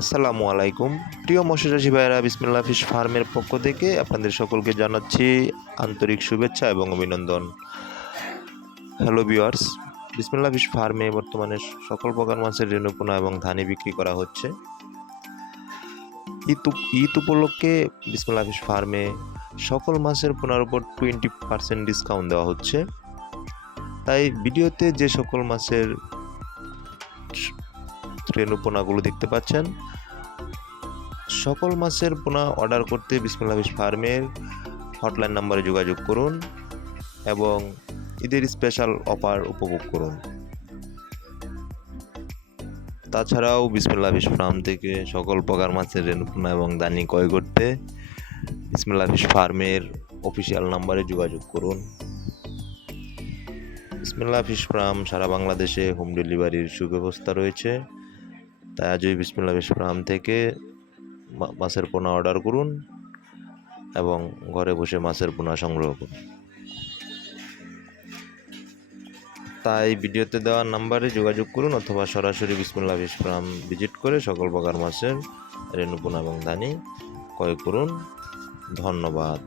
আসসালামু আলাইকুম। প্রিয় মৎস্যচাষী ভাইরা বিসমিল্লা ফিশ ফার্মের পক্ষ থেকে আপনাদের সকলকে জানাচ্ছি আন্তরিক শুভেচ্ছা এবং অভিনন্দন। হ্যালো ভিউয়ার্স বিসমিল্লা ফিশ ফার্মে বর্তমানে সকল প্রকার মাছের রেণুপোনা এবং ধানি বিক্রি করা হচ্ছে। ঈদ ঈদ উপলক্ষে বিসমিল্লা ফিশ ফার্মে সকল মাছের পোনার উপর টোয়েন্টি পার্সেন্ট ডিসকাউন্ট দেওয়া হচ্ছে। তাই ভিডিওতে যে সকল মাছের রেণু পোনাগুলো দেখতে পাচ্ছেন। সকল মাছের পোনা অর্ডার করতে বিসমিল্লা ফার্মের হটলাইন নাম্বারে যোগাযোগ করুন এবং ঈদের স্পেশাল অফার উপভোগ করুন। তাছাড়াও বিসমিল্লা ফার্ম থেকে সকল প্রকার মাছের রেণু পোনা এবং দানি ক্রয় করতে বিসমিল্লা ফার্মের অফিসিয়াল নাম্বারে যোগাযোগ করুন। বিসমিল্লা ফিশ ফার্ম সারা বাংলাদেশে হোম ডেলিভারির সুব্যবস্থা রয়েছে। তাই আজই বিসমিল্লা ফিশ ফার্ম থেকে মাছের পোনা অর্ডার করুন এবং ঘরে বসে মাছের পোনা সংগ্রহ করুন। তাই ভিডিওতে দেওয়া নাম্বারে যোগাযোগ করুন অথবা সরাসরি বিসমুল্লাহ ফিশ ফার্ম ভিজিট করে সকল প্রকার মাছের রেণু পোনা এবং ধানি ক্রয় করুন। ধন্যবাদ।